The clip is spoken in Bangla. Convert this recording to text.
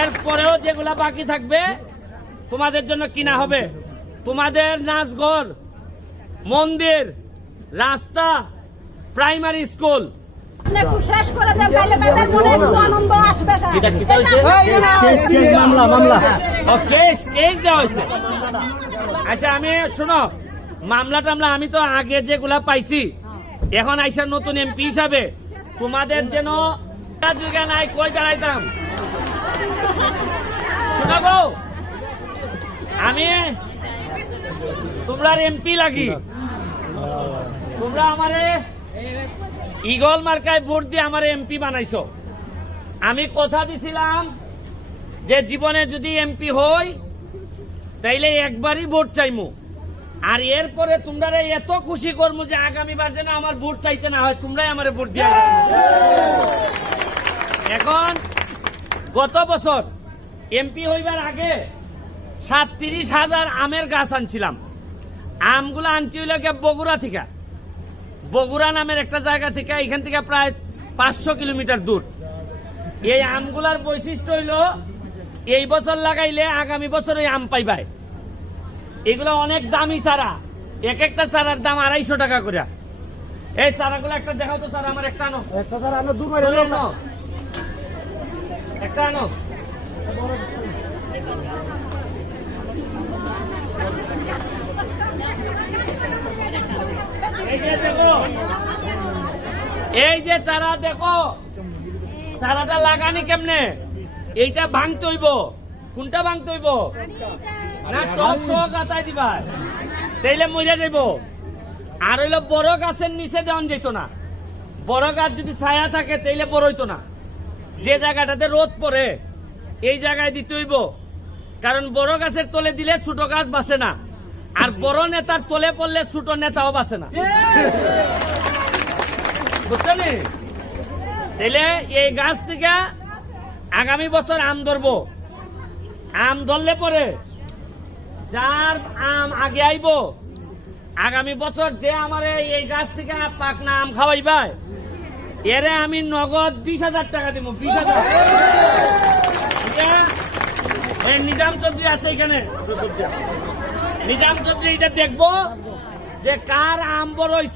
এরপরেও যেগুলা বাকি থাকবে তোমাদের জন্য কিনা হবে। তোমাদের নাচঘর, মন্দির, রাস্তা, প্রাইমারি স্কুল আচ্ছা আমি শোনো, মামলা টামলা আমি তো আগে যেগুলা পাইছি, এখন আইসা নতুন এমপি হিসাবে তোমাদের যেন নাই কই দাঁড়াইতাম। শোনাবো আমি তোমরা এমপি লাগি, তোমরা আমারে ইগল মার্কায় ভোট দিয়ে আমার এমপি বানাইছো। আমি কথা দিছিলাম যে জীবনে যদি এমপি হই তাইলে একবারই ভোট চাইমু, আর এরপরে তোমরা এত খুশি করবো যে আগামীবার যেন আমার ভোট চাইতে না হয়, তোমরাই আমার ভোট দিয়ে। এখন গত বছর এমপি হইবার আগে 37,000 আমের গাছ আনছিলাম। আমগুলো আনছি হইল বগুড়া থেকে, বগুড়া নামের একটা জায়গা থেকে, এখান থেকে প্রায় 500 কিলোমিটার দূর। এই আমগুলার বৈশিষ্ট্য হইল এই বছর লাগাইলে আগামী বছর ওই আম পাইবাই। এগুলো অনেক দামি চারা, এক একটা চারার দাম 250 টাকা করে। এই চারাগুলো একটা দেখাও তো স্যার, আমার একটা আনো, একটা চারা আনো, একটা আনো। এই যে চারা দেখো, চারাটা লাগানি কেমনে, এইটা ভাঙতে হইব। কোনটা ভাঙতে হইব না, টপ সহ গাতাই দিবা, তাইলে মরে যাইব। আর হইলো বড় গাছের নিচে দেওয়ান যেত না, বড় গাছ যদি ছায়া থাকে তাইলে বড় হইতো না। যে জায়গাটাতে রোদ পড়ে এই জায়গায় দিতে হইব, কারণ বড় গাছের তলে দিলে ছোট গাছ বাঁচে না, আর বড় নেতার তলে পড়লে ছোট নেতাও বাঁচে না, বুঝছেন? তাইলে এই গাছ থেকে আগামী বছর আম ধরবো। আম ধরলে পরে যার আম আগে আইব, আগামী বছর যে আমার এই গাছ থেকে পাকনা আম খাওয়াইবাই, এরে আমি নগদ 20,000 টাকা দিব। 20,000 নিজাম চৌধুরী আছে এখানে, নিজাম চৌধুরী এটা দেখবো যে কার আম বড় হইছে।